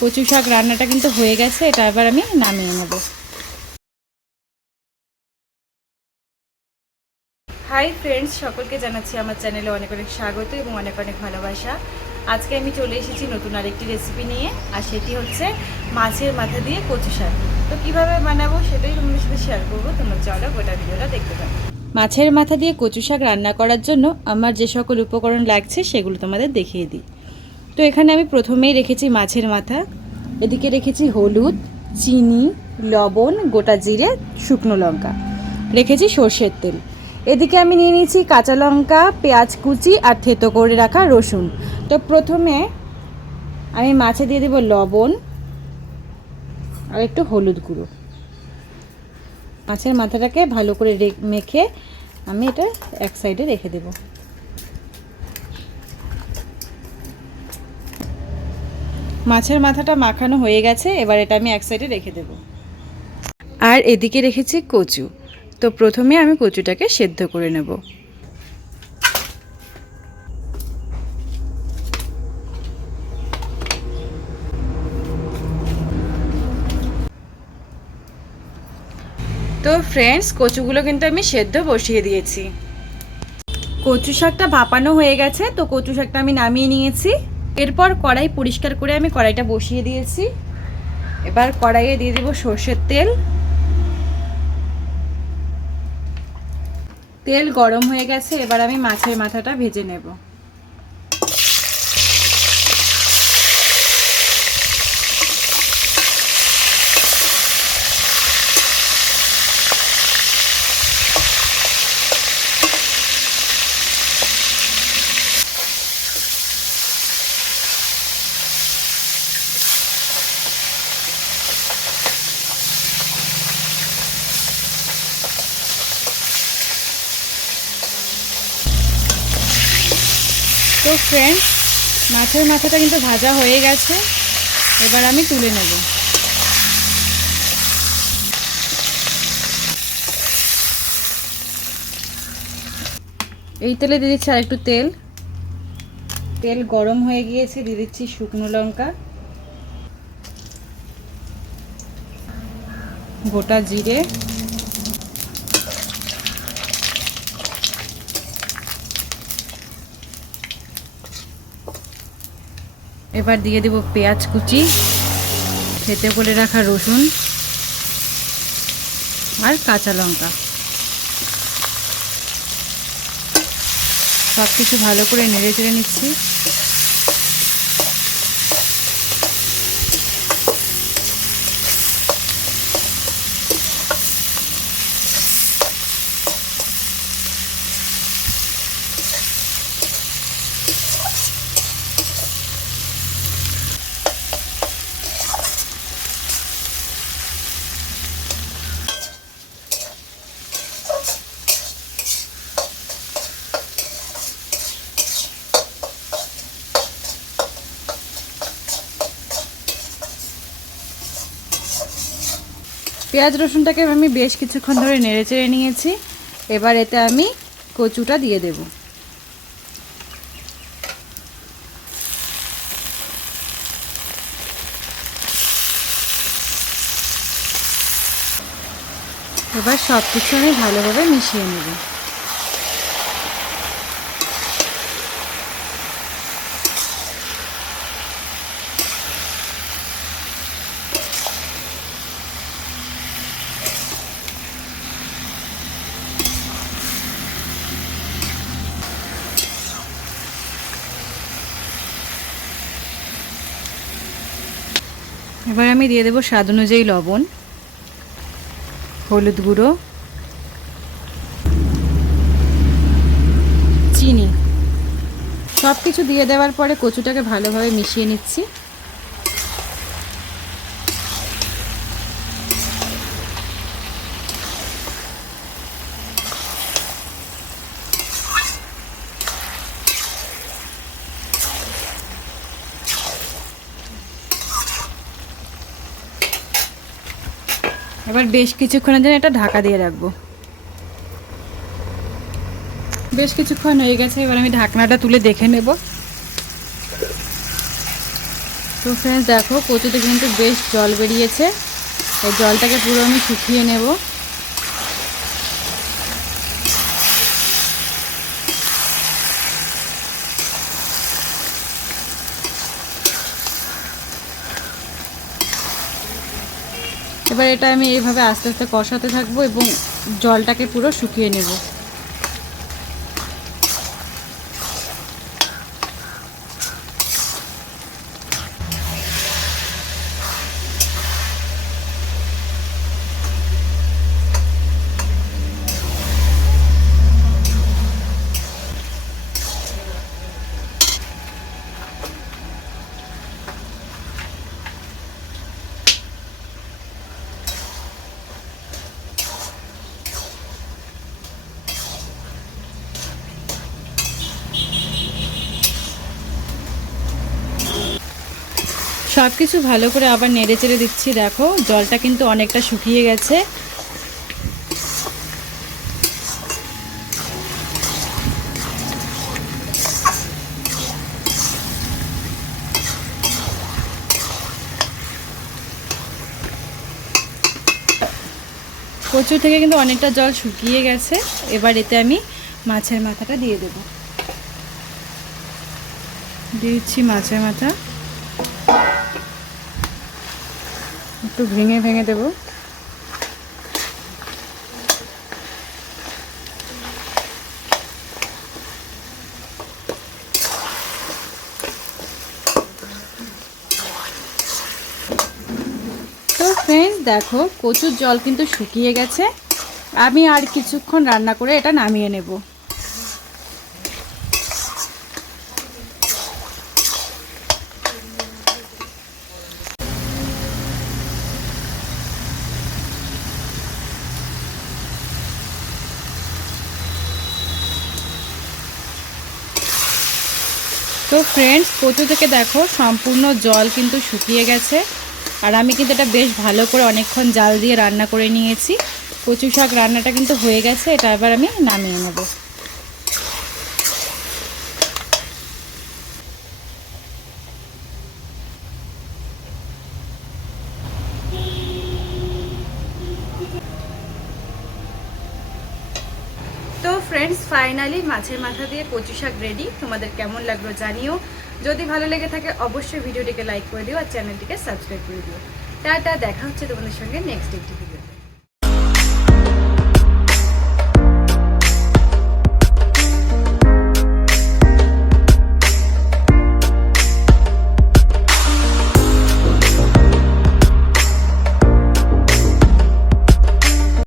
কচু শাক রান্নাটা কিন্তু হয়ে গেছে এটা এবার আমি নামিয়ে নেব। হাই ফ্রেন্ডস সকলকে জানাচ্ছি আমার চ্যানেলে অনেক অনেক স্বাগত এবং অনেক অনেক ভালোবাসা। আজকে আমি চলে এসেছি নতুন আরেকটি রেসিপি নিয়ে আর সেটি হচ্ছে মাছের মাথা দিয়ে কচু শাক। তো কীভাবে বানাবো সেটাই তোমাদের সাথে শেয়ার করব তোমরা চলো গোটা ভিডিওটা দেখতে পাবো মাছের মাথা দিয়ে কচু শাক রান্না করার জন্য আমার যে সকল উপকরণ লাগছে সেগুলো তোমাদের দেখিয়ে দিই। তো এখানে আমি প্রথমেই রেখেছি মাছের মাথা, এদিকে রেখেছি হলুদ, চিনি, লবণ, গোটা জিরে, শুকনো লঙ্কা। রেখেছি সর্ষের তেল। এদিকে আমি নিয়ে নিয়েছি কাঁচা লঙ্কা, পেঁয়াজ কুচি আর থেতো করে রাখা রসুন। তো প্রথমে আমি মাছে দিয়ে দেবো লবণ আর একটু হলুদ গুঁড়ো। মাছের মাথাটাকে ভালো করে মেখে আমি এটা এক সাইডে রেখে দেবো। মাছের মাথাটা মাখানো হয়ে গেছে এবার এটা আমি এক সাইডে রেখে দেব। আর এদিকে রেখেছি কচু। তো প্রথমে আমি কচুটাকে সেদ্ধ করে নেব। তো ফ্রেন্ডস কচুগুলো কিন্তু আমি সেদ্ধ বসিয়ে দিয়েছি। কচু শাকটা ভাপানো হয়ে গেছে তো কচু শাকটা আমি নামিয়ে নিয়েছি। এরপর কড়াই পরিষ্কার করে আমি কড়াইটা বসিয়ে দিয়েছি। এবার কড়াইয়ে দিয়ে দেবো সর্ষের তেল। তেল গরম হয়ে গেছে, এবার আমি মাছের মাথাটা ভেজে নেব। তো ফ্রেন্ড মাছের মাথাটা কিন্তু ভাজা হয়ে গেছে। এবার আমি তুলে নেব। এই তেলে দিয়ে দিচ্ছি আর একটু তেল। তেল গরম হয়ে গিয়েছে। দিয়ে দিচ্ছি শুকনো লঙ্কা। গোটা জিরে। এবার দিয়ে দেব পেঁয়াজ কুচি, খেতে করে রাখা রসুন আর কাঁচা লঙ্কা। সব কিছু ভালো করে নেড়ে চেড়ে নিচ্ছি। পেঁয়াজ রসুনটাকে আমি বেশ কিছুক্ষণ ধরে নেড়ে চেড়ে নিয়েছি। এবার এতে আমি কচুটা দিয়ে দেব। এবার সব কিছু আমি ভালোভাবে মিশিয়ে নেব। এবার আমি দিয়ে দেবো স্বাদ অনুযায়ী লবণ, হলুদ গুঁড়ো, চিনি। সব কিছু দিয়ে দেওয়ার পরে কচুটাকে ভালোভাবে মিশিয়ে নিচ্ছি। এবার বেশ কিছুক্ষণের জন্য এটা ঢাকা দিয়ে রাখব। বেশ কিছুক্ষণ হয়ে গেছে, এবার আমি ঢাকনাটা তুলে দেখে নেব। তো ফ্রেন্ডস দেখো, কচুতে কিন্তু বেশ জল বেরিয়েছে। এই জলটাকে পুরো আমি শুকিয়ে নেব। এবার এটা আমি এইভাবে আস্তে আস্তে কষাতে থাকব এবং জলটাকে পুরো শুকিয়ে নেব। সব কিছু ভালো করে আবার নেড়ে চেড়ে দিচ্ছি, দেখো। জলটা কিন্তু অনেকটা শুকিয়ে গেছে। কচুর থেকে কিন্তু অনেকটা জল শুকিয়ে গেছে। এবার এতে আমি মাছের মাথাটা দিয়ে দেবো। দিচ্ছি মাছের মাথা। একটু ভেঙে ভেঙে দেব। তো দেখো, কচুর জল কিন্তু শুকিয়ে গেছে। আমি আর কিছুক্ষণ রান্না করে এটা নামিয়ে নেব। তো ফ্রেন্ডস কচু থেকে দেখো, সম্পূর্ণ জল কিন্তু শুকিয়ে গেছে। আর আমি কিন্তু এটা বেশ ভালো করে অনেকক্ষণ জাল দিয়ে রান্না করে নিয়েছি। কচু শাক রান্নাটা কিন্তু হয়ে গেছে, এটা এবার আমি নামিয়ে নেব। তো ফ্রেন্ডস ফাইনালি মাছের মাথা দিয়ে কচু শাক রেডি তোমাদের কেমন লাগল জানিও। যদি ভালো লেগে থাকে, অবশ্যই ভিডিওটিকে লাইক করে দিও আর চ্যানেলটিকে সাবস্ক্রাইব করে দিও। টাটা, দেখা হচ্ছে তোমাদের সঙ্গে নেক্সট একটি ভিডিও